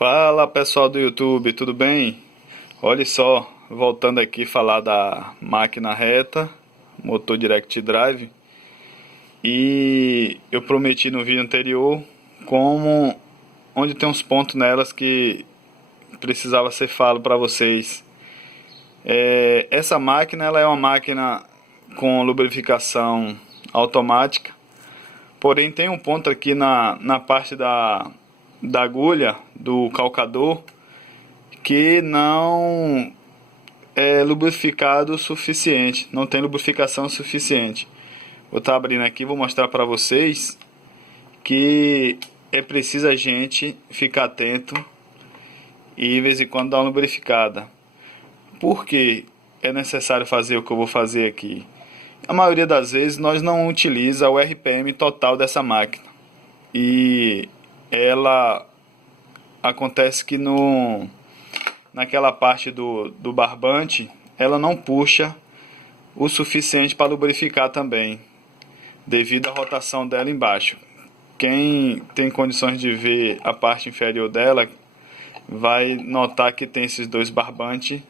Fala pessoal do YouTube, tudo bem? Olha só, voltando aqui falar da máquina reta, motor Direct Drive. E eu prometi no vídeo anterior onde tem uns pontos nelas que precisava ser falo para vocês. Essa máquina ela é uma máquina com lubrificação automática, porém tem um ponto aqui na parte da agulha do calcador que não é lubrificado o suficiente, não tem lubrificação suficiente. Vou estar abrindo aqui, vou mostrar para vocês que é preciso a gente ficar atento e de vez em quando dar uma lubrificada. Por que é necessário fazer o que eu vou fazer aqui? A maioria das vezes nós não utiliza o RPM total dessa máquina e ela acontece que naquela parte do barbante ela não puxa o suficiente para lubrificar também, devido à rotação dela embaixo. Quem tem condições de ver a parte inferior dela vai notar que tem esses dois barbantes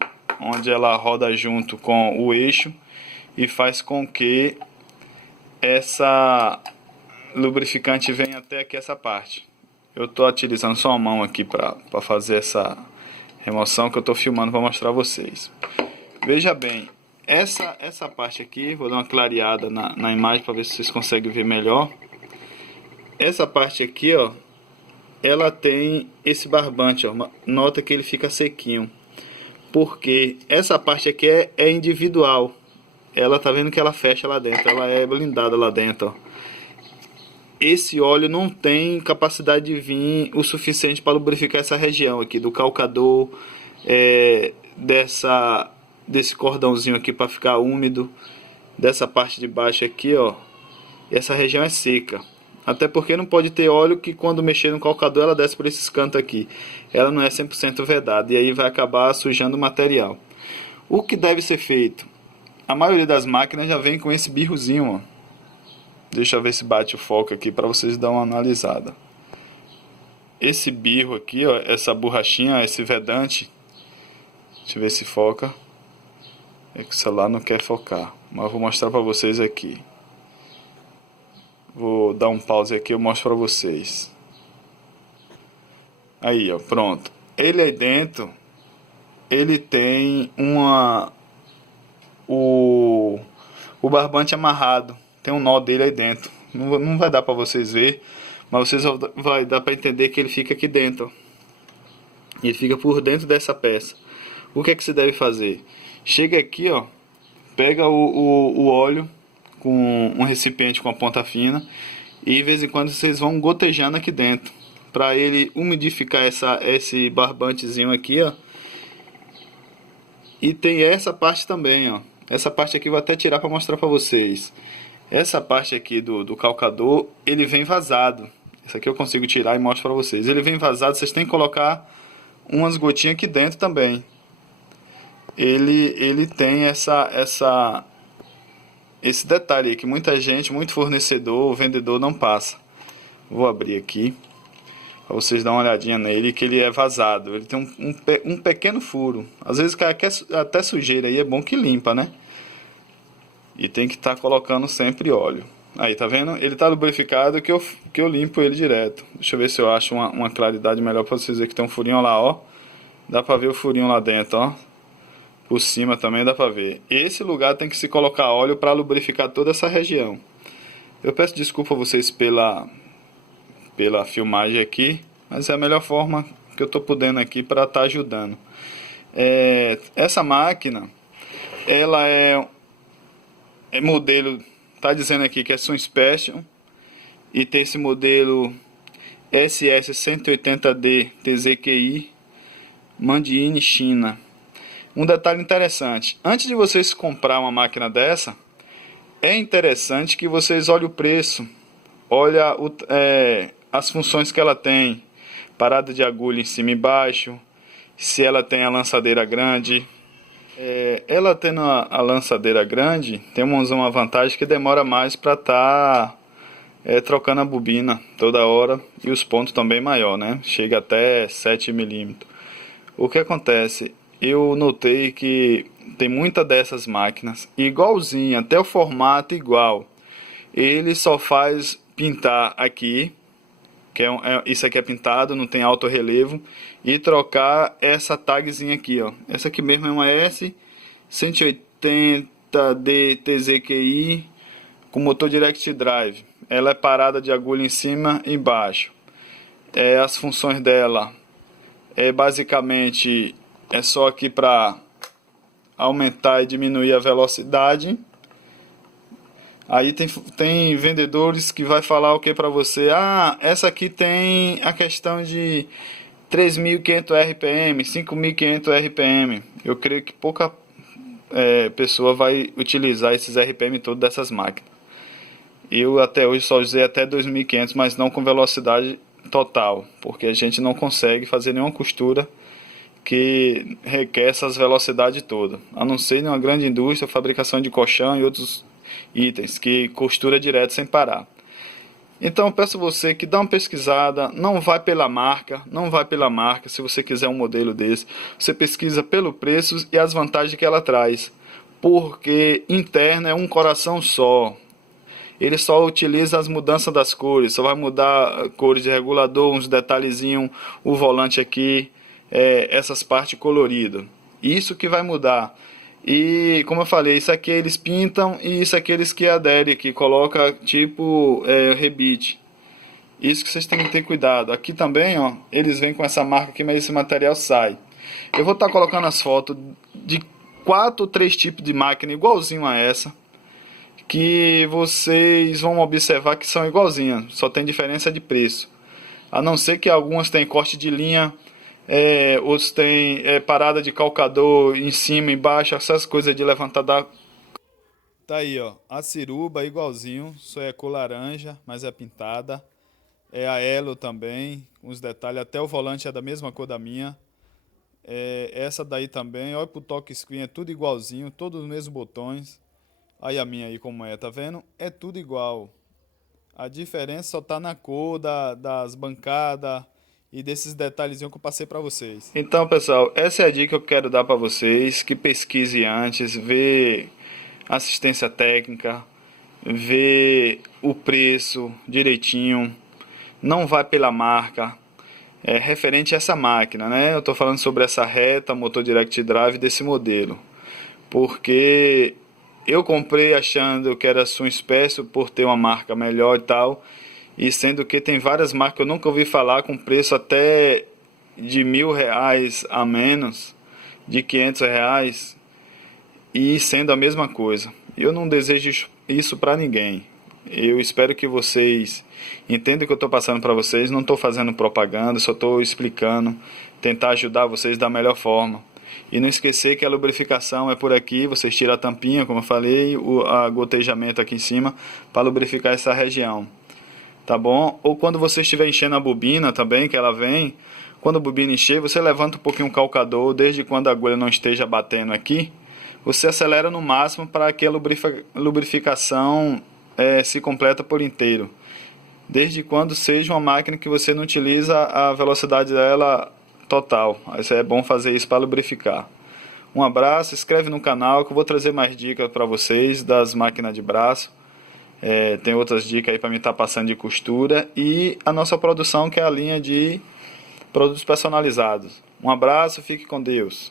onde ela roda junto com o eixo e faz com que essa lubrificante venha até aqui essa parte. Eu estou utilizando só a mão aqui para fazer essa remoção que eu estou filmando para mostrar a vocês. Veja bem, essa parte aqui, vou dar uma clareada na imagem para ver se vocês conseguem ver melhor. Essa parte aqui, ó, ela tem esse barbante, ó, nota que ele fica sequinho, porque essa parte aqui é individual. Ela tá vendo que ela fecha lá dentro, ela é blindada lá dentro, ó. Esse óleo não tem capacidade de vir o suficiente para lubrificar essa região aqui do calcador, desse cordãozinho aqui para ficar úmido, dessa parte de baixo aqui, ó. Essa região é seca, até porque não pode ter óleo que quando mexer no calcador ela desce por esses cantos aqui. Ela não é 100% vedada e aí vai acabar sujando o material. O que deve ser feito? A maioria das máquinas já vem com esse birrozinho, ó. Deixa eu ver se bate o foco aqui para vocês darem uma analisada. Esse birro aqui, ó, essa borrachinha, esse vedante. Deixa eu ver se foca. É que o celular não quer focar, mas eu vou mostrar para vocês aqui. Vou dar um pause aqui e eu mostro para vocês. Aí, ó, pronto. Ele aí dentro, ele tem o barbante amarrado. Tem um nó dele aí dentro. Não vai dar para vocês ver, mas vocês vai dar para entender que ele fica aqui dentro, ó. Ele fica por dentro dessa peça. O que é que você deve fazer? Chega aqui, ó, pega o óleo com um recipiente com a ponta fina e de vez em quando vocês vão gotejando aqui dentro para ele umidificar esse barbantezinho aqui, ó. E tem essa parte também, ó. Essa parte aqui eu vou até tirar para mostrar para vocês. Essa parte aqui do calcador, ele vem vazado. Essa aqui eu consigo tirar e mostro para vocês. Ele vem vazado, vocês têm que colocar umas gotinhas aqui dentro também. Ele tem esse detalhe aí que muita gente, muito fornecedor, vendedor não passa. Vou abrir aqui para vocês darem uma olhadinha nele, que ele é vazado. Ele tem um pequeno furo. Às vezes cai até sujeira aí, é bom que limpa, né? E tem que estar colocando sempre óleo. Aí, tá vendo? Ele tá lubrificado que eu limpo ele direto. Deixa eu ver se eu acho uma claridade melhor para vocês verem que tem um furinho lá, ó. Dá pra ver o furinho lá dentro, ó. Por cima também dá pra ver. Esse lugar tem que se colocar óleo para lubrificar toda essa região. Eu peço desculpa a vocês pela filmagem aqui, mas é a melhor forma que eu tô podendo aqui para estar ajudando. Essa máquina, ela é modelo, tá dizendo aqui que é Sun Special e tem esse modelo SS180D TZQI Mandiine China. Um detalhe interessante, antes de vocês comprar uma máquina dessa, é interessante que vocês olhem o preço, olhem as funções que ela tem, parada de agulha em cima e embaixo, se ela tem a lançadeira grande. Ela tendo a lançadeira grande, temos uma vantagem que demora mais para estar trocando a bobina toda hora e os pontos também maior, né? Chega até 7 milímetros. O que acontece? Eu notei que tem muita dessas máquinas igualzinha, até o formato igual. Ele só faz pintar aqui, que isso aqui é pintado, não tem alto relevo, e trocar essa tagzinha aqui, ó. Essa aqui mesmo é uma S180D TZQI com motor Direct Drive. Ela é parada de agulha em cima e embaixo. As funções dela basicamente só aqui para aumentar e diminuir a velocidade. Aí tem vendedores que vai falar o que para você? Ah, essa aqui tem a questão de 3.500 RPM, 5.500 RPM. Eu creio que pouca pessoa vai utilizar esses RPM todos dessas máquinas. Eu até hoje só usei até 2.500, mas não com velocidade total, porque a gente não consegue fazer nenhuma costura que requer essas velocidades todas, a não ser em uma grande indústria, fabricação de colchão e outros itens que costura direto sem parar. Então eu peço você que dá uma pesquisada, não vai pela marca, se você quiser um modelo desse, você pesquisa pelo preço e as vantagens que ela traz, porque interna é um coração só. Ele só utiliza as mudanças das cores, só vai mudar cores de regulador, uns detalhezinhos, o volante aqui, essas partes coloridas. Isso que vai mudar. E como eu falei, isso aqui eles pintam e isso aqui eles que aderem, que coloca tipo rebite. Isso que vocês têm que ter cuidado. Aqui também, ó, eles vêm com essa marca aqui, mas esse material sai. Eu vou estar colocando as fotos de 4 ou 3 tipos de máquina igualzinho a essa, que vocês vão observar que são igualzinhas, só tem diferença de preço. A não ser que algumas têm corte de linha, outros têm parada de calcador em cima, embaixo, essas coisas de levantar da... Tá aí, ó, a Ciruba igualzinho, só é cor laranja, mas é pintada. A Elo também, uns detalhes, até o volante é da mesma cor da minha. Essa daí também, olha pro touch screen, é tudo igualzinho, todos os mesmos botões. Aí a minha aí como tá vendo? É tudo igual. A diferença só tá na cor das bancadas e desses detalhezinhos que eu passei para vocês. Então, pessoal, essa é a dica que eu quero dar para vocês, que pesquise antes, vê assistência técnica, vê o preço direitinho, não vai pela marca. Referente a essa máquina, né? Eu tô falando sobre essa reta, motor Direct Drive desse modelo. Porque eu comprei achando que era Sun Special por ter uma marca melhor e tal, e sendo que tem várias marcas que eu nunca ouvi falar com preço até de R$ 1.000 a menos, de R$ 500, e sendo a mesma coisa. Eu não desejo isso para ninguém. Eu espero que vocês entendam o que eu estou passando para vocês. Não estou fazendo propaganda, só estou explicando, tentar ajudar vocês da melhor forma. E não esquecer que a lubrificação é por aqui, vocês tiram a tampinha, como eu falei, o gotejamento aqui em cima, para lubrificar essa região. Tá bom? Ou quando você estiver enchendo a bobina também, que ela vem, quando a bobina encher, você levanta um pouquinho o calcador, desde quando a agulha não esteja batendo aqui, você acelera no máximo para que a lubrificação se completa por inteiro. Desde quando seja uma máquina que você não utiliza a velocidade dela total. Isso é bom fazer isso para lubrificar. Um abraço, se inscreve no canal que eu vou trazer mais dicas para vocês das máquinas de braço. Tem outras dicas aí para mim estar passando de costura e a nossa produção, que é a linha de produtos personalizados. Um abraço, fique com Deus.